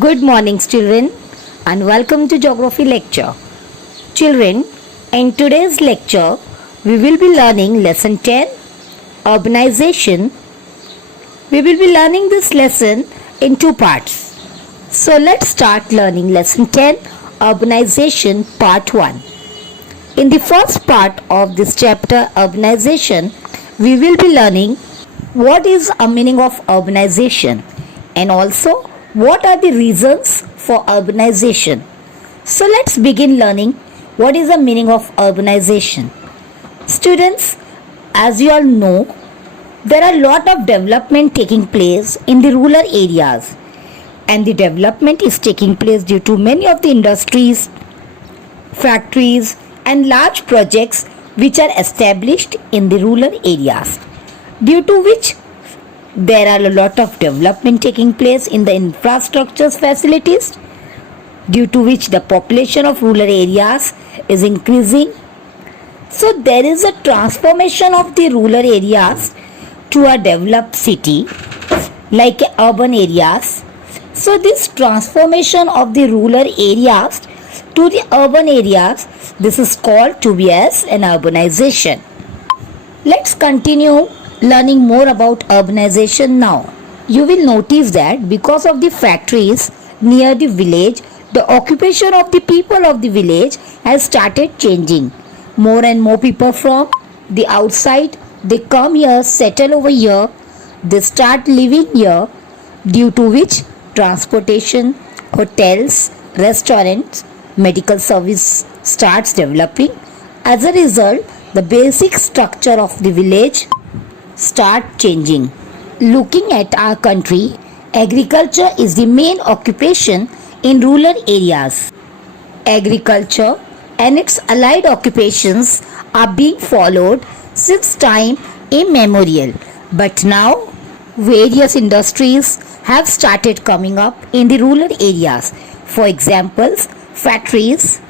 Good morning, children, and welcome to Geography lecture. Children, in today's lecture, we will be learning lesson 10, urbanization. We will be learning this lesson in two parts. So let's start learning lesson 10, urbanization part 1. In the first part of this chapter, urbanization, we will be learning what is a meaning of urbanization and also what are the reasons for urbanization. So let's begin learning what is the meaning of urbanization. Students, as you all know, there are a lot of development taking place in the rural areas, and the development is taking place due to many of the industries, factories and large projects which are established in the rural areas, due to which there are a lot of development taking place in the infrastructure facilities, due to which the population of rural areas is increasing. So there is a transformation of the rural areas to a developed city like urban areas. So this transformation of the rural areas to the urban areas, this is called to be as an urbanization. Let's continue learning more about urbanization now. You will notice that because of the factories near the village, the occupation of the people of the village has started changing. More and more people from the outside, they come here, settle over here, they start living here, due to which transportation, hotels, restaurants, medical service starts developing. As a result, the basic structure of the village start changing. Looking at our country, agriculture is the main occupation in rural areas. Agriculture and its allied occupations are being followed since time immemorial. But now, various industries have started coming up in the rural areas. For example, factories,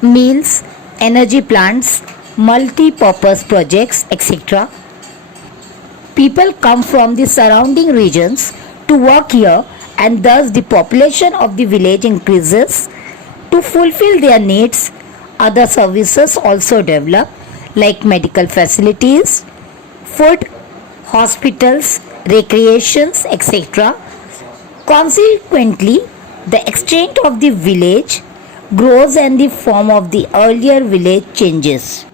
mills, energy plants, multi-purpose projects, etc. People come from the surrounding regions to work here, and thus the population of the village increases. To fulfill their needs, other services also develop like medical facilities, food, hospitals, recreations, etc. Consequently, the extent of the village grows and the form of the earlier village changes.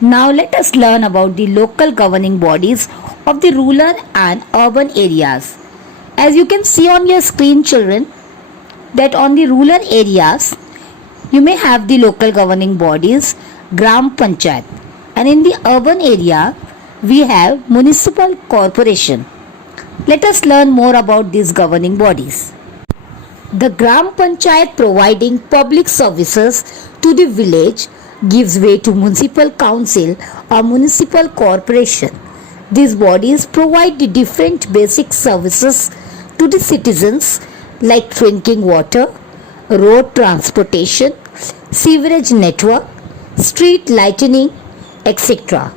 Now let us learn about the local governing bodies of the rural and urban areas. As you can see on your screen, children, that on the rural areas you may have the local governing bodies, Gram Panchayat, and in the urban area we have municipal corporation. Let us learn more about these governing bodies. The Gram Panchayat, providing public services to the village, gives way to municipal council or municipal corporation. These bodies provide the different basic services to the citizens like drinking water, road transportation, sewerage network, street lighting, etc.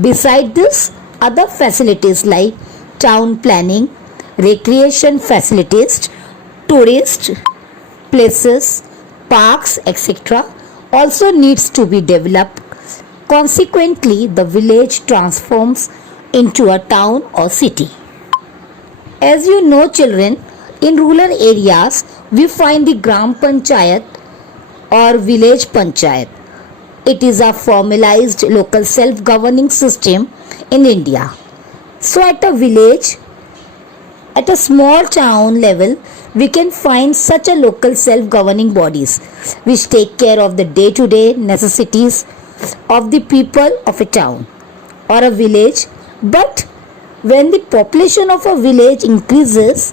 Beside this, other facilities like town planning, recreation facilities, tourist places, parks, etc. also needs to be developed. Consequently, the village transforms into a town or city. As you know, children, in rural areas we find the Gram Panchayat or village panchayat. It is a formalized local self-governing system in India. So at a village, at a small town level, we can find such a local self-governing bodies which take care of the day-to-day necessities of the people of a town or a village. But when the population of a village increases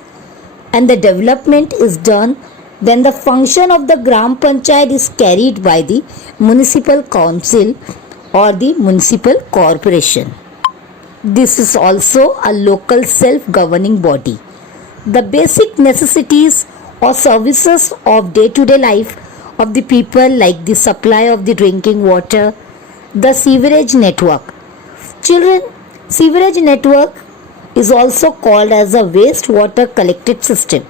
and the development is done, then the function of the Gram Panchayat is carried by the municipal council or the municipal corporation. This is also a local self-governing body. The basic necessities or services of day-to-day life of the people, like the supply of the drinking water, the sewerage network. Children, sewerage network is also called as a wastewater collected system.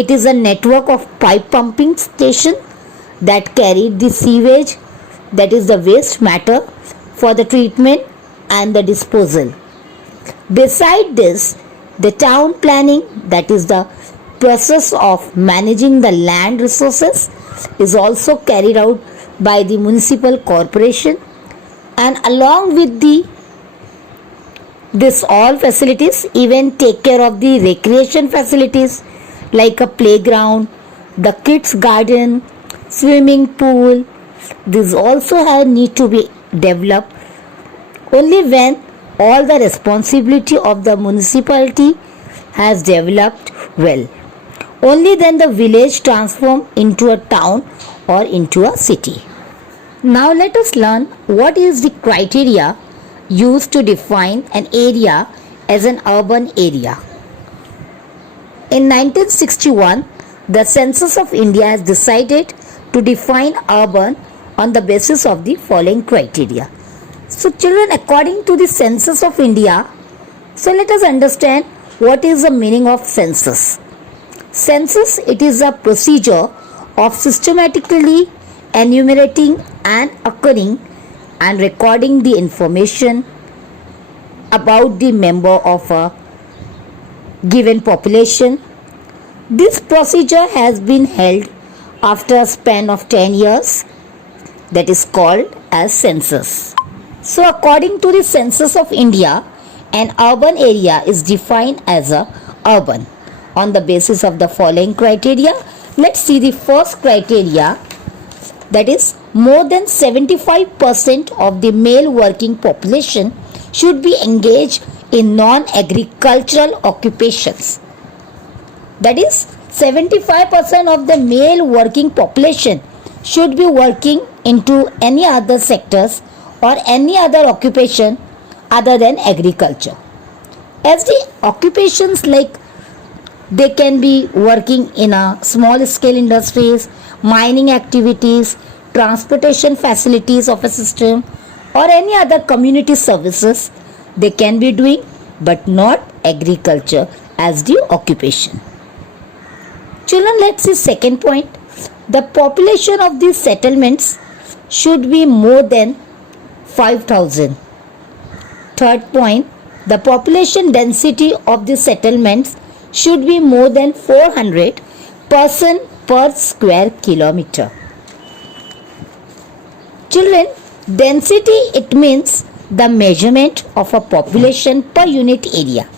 It is a network of pipe pumping station that carried the sewage, that is the waste matter, for the treatment and the disposal. Beside this, the town planning, that is the process of managing the land resources, is also carried out by the municipal corporation, and along with this all facilities even take care of the recreation facilities like a playground, the kids garden, swimming pool. These also need to be developed. Only when all the responsibility of the municipality has developed well, only then the village transform into a town or into a city. Now let us learn what is the criteria used to define an area as an urban area. In 1961, the Census of India has decided to define urban on the basis of the following criteria. So children, according to the Census of India, so let us understand what is the meaning of census. Census, it is a procedure of systematically enumerating and occurring and recording the information about the member of a given population. This procedure has been held after a span of 10 years, that is called as census. So according to the Census of India, an urban area is defined as a urban on the basis of the following criteria. Let's see the first criteria, that is more than 75% of the male working population should be engaged in non-agricultural occupations. That is 75% of the male working population should be working into any other sectors or any other occupation other than agriculture. As the occupations like they can be working in a small scale industries, mining activities, transportation facilities of a system or any other community services they can be doing, but not agriculture as the occupation. Children, let's see second point. The population of these settlements should be more than 5,000. Third point, the population density of the settlements should be more than 400 person per square kilometer. Children, density, it means the measurement of a population per unit area,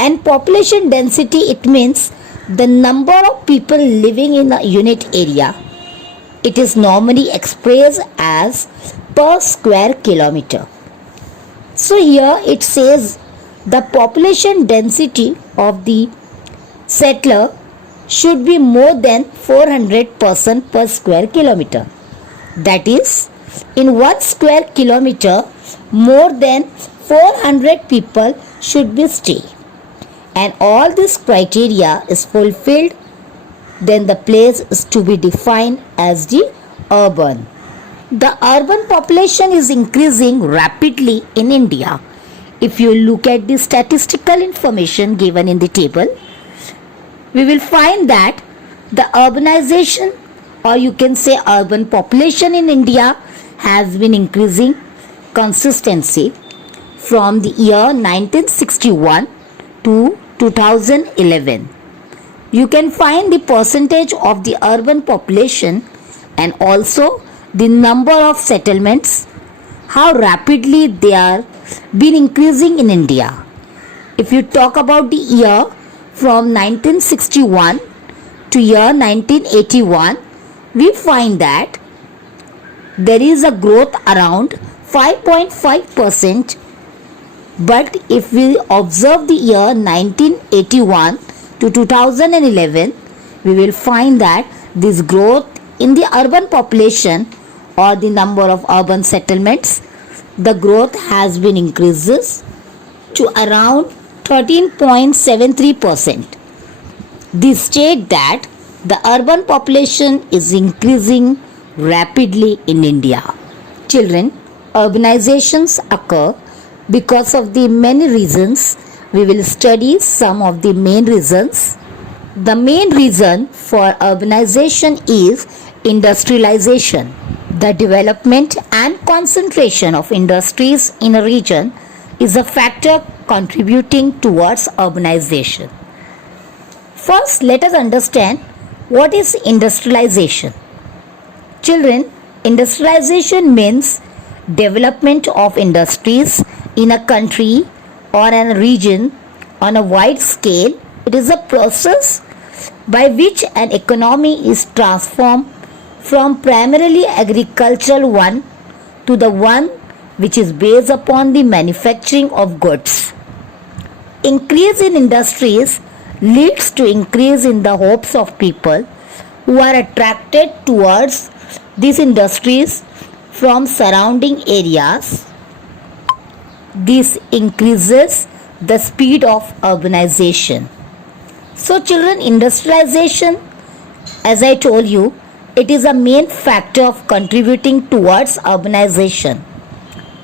and population density, it means the number of people living in a unit area. It is normally expressed as per square kilometer. So here it says the population density of the settler should be more than 400 person per square kilometer. That is, in 1 square kilometer, more than 400 people should be stay. And all this criteria is fulfilled, then the place is to be defined as the urban. The urban population is increasing rapidly in India. If you look at the statistical information given in the table, we will find that the urbanization, or you can say urban population in India, has been increasing consistently from the year 1961 to 2011. You can find the percentage of the urban population and also the number of settlements, how rapidly they are been increasing in India. If you talk about the year from 1961 to year 1981, we find that there is a growth around 5.5%. But if we observe the year 1981 to 2011, we will find that this growth in the urban population or the number of urban settlements, the growth has been increases to around 13.73%. This state that the urban population is increasing rapidly in India. Children, urbanizations occur because of the many reasons. We will study some of the main reasons. The main reason for urbanization is industrialization. The development and concentration of industries in a region is a factor contributing towards urbanization. First, let us understand what is industrialization. Children, industrialization means development of industries in a country or in a region on a wide scale. It is a process by which an economy is transformed from primarily agricultural one to the one which is based upon the manufacturing of goods. Increase in industries leads to increase in the hopes of people who are attracted towards these industries from surrounding areas. This increases the speed of urbanization. So children, industrialization, as I told you, it is a main factor of contributing towards urbanization.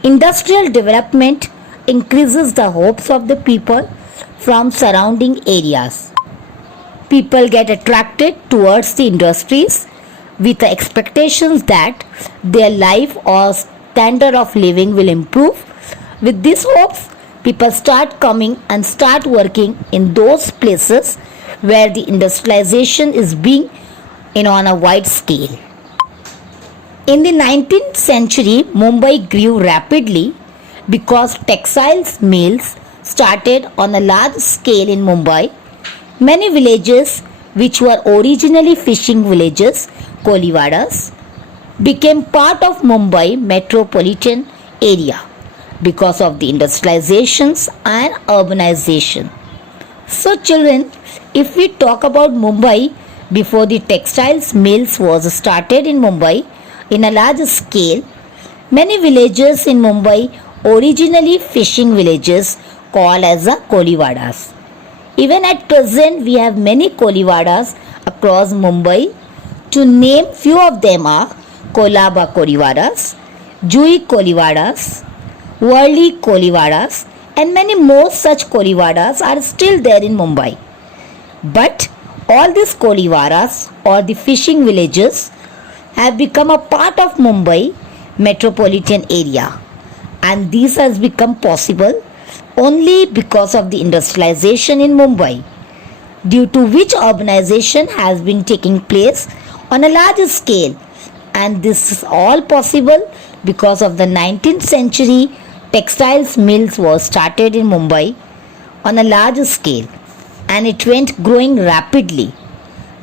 Industrial development increases the hopes of the people from surrounding areas. People get attracted towards the industries with the expectations that their life or standard of living will improve. With these hopes, people start coming and start working in those places where the industrialization is being on a wide scale. In the 19th century, Mumbai grew rapidly because textiles mills started on a large scale in Mumbai. Many villages which were originally fishing villages, Koliwadas, became part of Mumbai metropolitan area because of the industrializations and urbanization. So children, if we talk about Mumbai, before the textiles mills was started in Mumbai in a large scale, many villages in Mumbai originally fishing villages called as the Koliwadas. Even at present, we have many Koliwadas across Mumbai. To name few of them are Kolaba Koliwadas, Jui Koliwadas, Worli Koliwadas, and many more such Koliwadas are still there in Mumbai. But all these Koliwadas or the fishing villages have become a part of Mumbai metropolitan area, and this has become possible only because of the industrialization in Mumbai, due to which urbanization has been taking place on a large scale, and this is all possible because of the 19th century textiles mills was started in Mumbai on a large scale, and it went growing rapidly,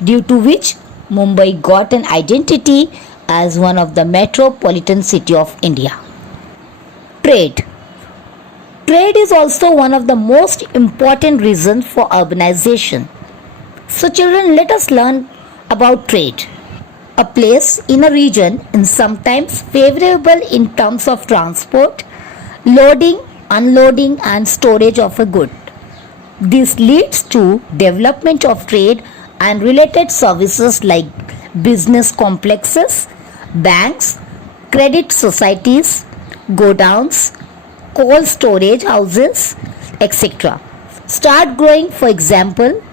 due to which Mumbai got an identity as one of the metropolitan city of India. Trade. Trade is also one of the most important reasons for urbanization. So children, let us learn about trade. A place in a region is sometimes favorable in terms of transport, loading, unloading and storage of a good. This leads to development of trade and related services like business complexes, banks, credit societies, godowns, cold storage houses, etc. Start growing. For example,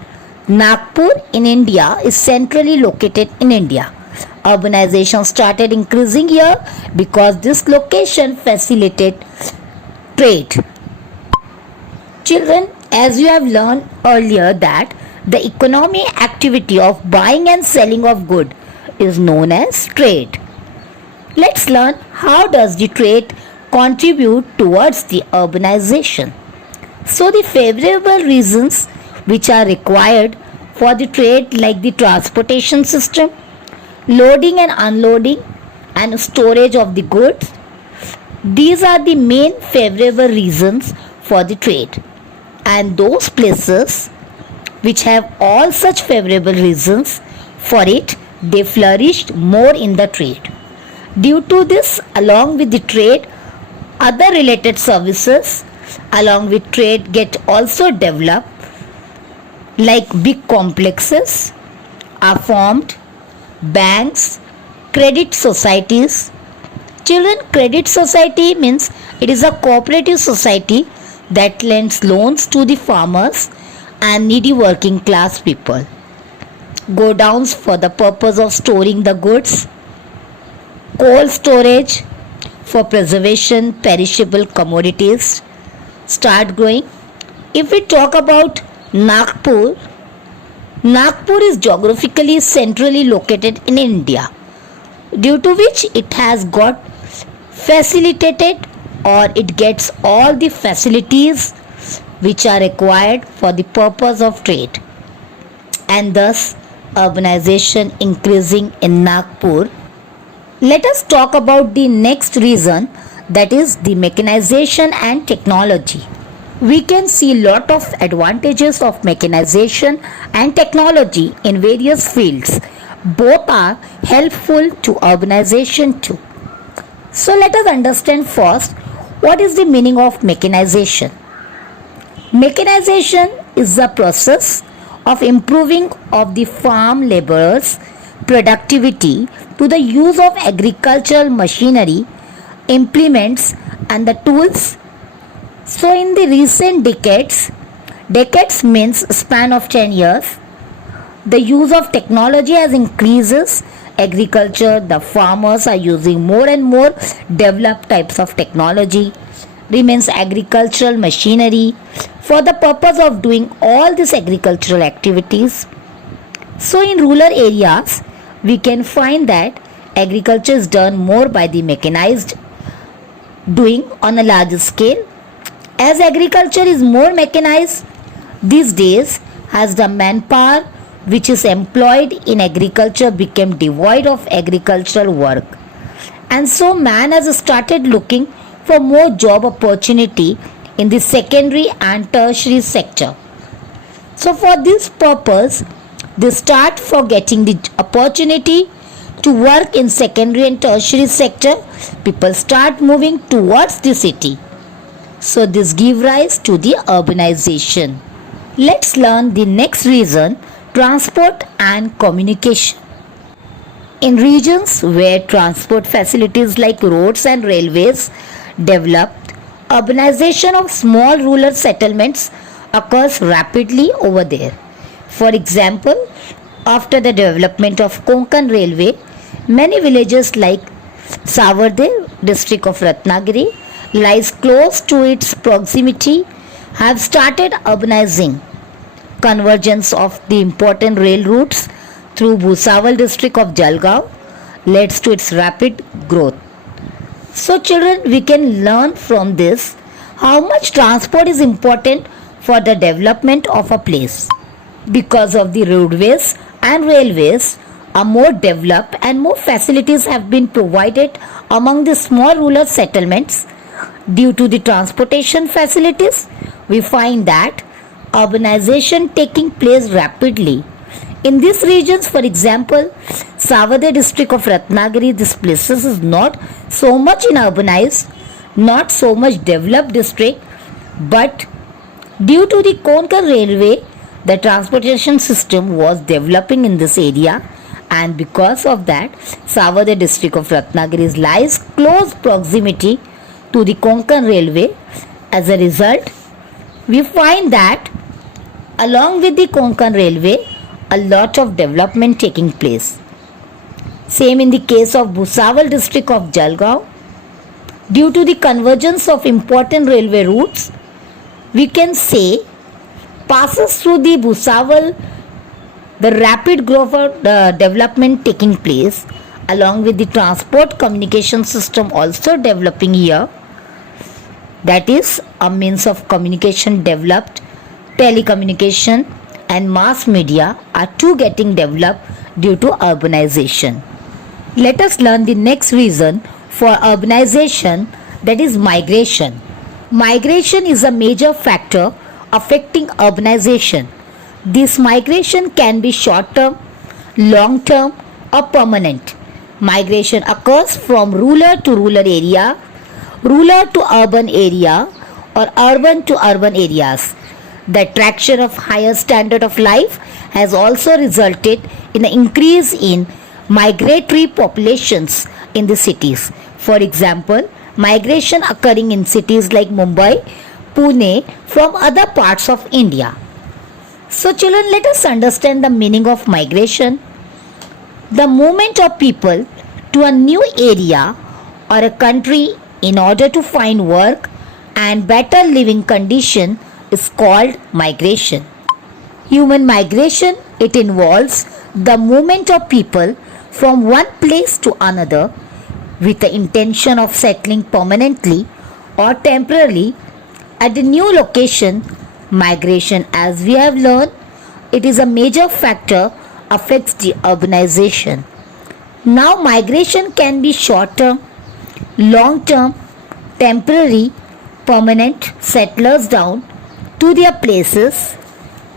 Nagpur in India is centrally located in India. Urbanization started increasing here because this location facilitated trade. Children, as you have learned earlier that the economic activity of buying and selling of good is known as trade. Let's learn how does the trade contribute towards the urbanization. So the favorable reasons which are required for the trade, like the transportation system, loading and unloading and storage of the goods, these are the main favorable reasons for the trade. And those places which have all such favorable reasons for it, they flourished more in the trade. Due to this, along with the trade, other related services along with trade get also developed, like big complexes are formed, banks, credit societies. Children, credit society means it is a cooperative society that lends loans to the farmers and needy working class people. godowns for the purpose of storing the goods, cold storage for preservation perishable commodities start growing. If we talk about Nagpur, Nagpur is geographically centrally located in India, due to which it has got facilitated or it gets all the facilities which are required for the purpose of trade, and thus urbanization increasing in Nagpur. Let us talk about the next reason, that is the mechanization and technology. We can see lot of advantages of mechanization and technology in various fields. Both are helpful to urbanization too. So let us understand first what is the meaning of mechanization. Mechanization is the process of improving of the farm laborers' productivity to the use of agricultural machinery, implements and the tools. So in the recent decades means span of 10 years, the use of technology has increases agriculture. The farmers are using more and more developed types of technology, remains agricultural machinery for the purpose of doing all these agricultural activities. So in rural areas, we can find that agriculture is done more by the mechanized doing on a larger scale. As agriculture is more mechanized these days, as the manpower which is employed in agriculture became devoid of agricultural work, and so man has started looking for more job opportunity in the secondary and tertiary sector. So for this purpose, they start for getting the opportunity to work in secondary and tertiary sector, people start moving towards the city. So this give rise to the urbanization. Let's learn the next reason, transport and communication. In regions where transport facilities like roads and railways developed, urbanization of small rural settlements occurs rapidly over there. For example, after the development of Konkan Railway, many villages like Savarde, district of Ratnagiri, lies close to its proximity, have started urbanizing. Convergence of the important rail routes through Bhusawal district of Jalgaon leads to its rapid growth. So children, we can learn from this how much transport is important for the development of a place. Because of the roadways and railways are more developed and more facilities have been provided among the small rural settlements. Due to the transportation facilities, we find that urbanization taking place rapidly. In these regions, for example, Savarde district of Ratnagiri, this places is not so much in urbanized, not so much developed district, but due to the Konkan Railway, the transportation system was developing in this area, and because of that, Savarde district of Ratnagiri lies close proximity to the Konkan Railway. As a result, we find that along with the Konkan Railway, a lot of development taking place. Same in the case of Bhusawal district of Jalgaon. Due to the convergence of important railway routes, we can say passes through the Bhusawal, the rapid growth of development taking place, along with the transport communication system also developing here. That is, a means of communication developed, telecommunication and mass media are two getting developed due to urbanization. Let us learn the next reason for urbanization, that is migration. Migration is a major factor affecting urbanization. This migration can be short term, long term or permanent. Migration occurs from rural to rural area, rural to urban area or urban to urban areas. The attraction of higher standard of life has also resulted in an increase in migratory populations in the cities. For example, migration occurring in cities like Mumbai, Pune from other parts of India. So, children, let us understand the meaning of migration. The movement of people to a new area or a country in order to find work and better living condition is called migration. Human migration, it involves the movement of people from one place to another with the intention of settling permanently or temporarily at the new location. Migration, as we have learned, it is a major factor affects the urbanization. Now migration can be short term, long term, temporary, permanent, settlers down to their places.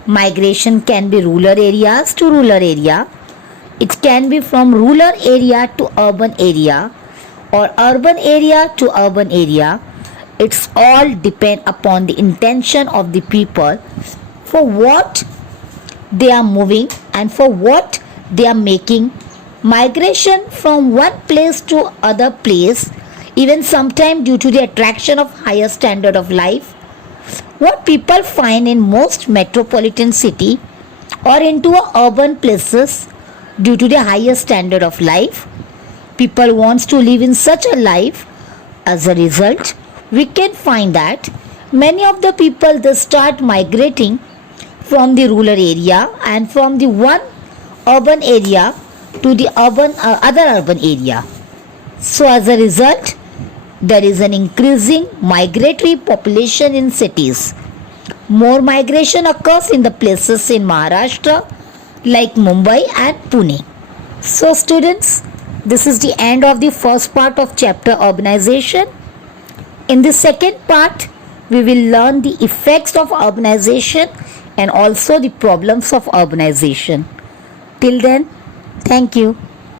Migration can be rural areas to rural area. It can be from rural area to urban area or urban area to urban area. It's all depend upon the intention of the people for what they are moving and for what they are making migration from one place to other place, even sometime due to the attraction of higher standard of life. What people find in most metropolitan city or into urban places due to the higher standard of life, people wants to live in such a life. As a result, we can find that many of the people they start migrating from the rural area and from the one urban area to the other urban area. So as a result, there is an increasing migratory population in cities. More migration occurs in the places in Maharashtra like Mumbai and Pune. So students, this is the end of the first part of chapter urbanization. In the second part, we will learn the effects of urbanization and also the problems of urbanization. Till then, thank you.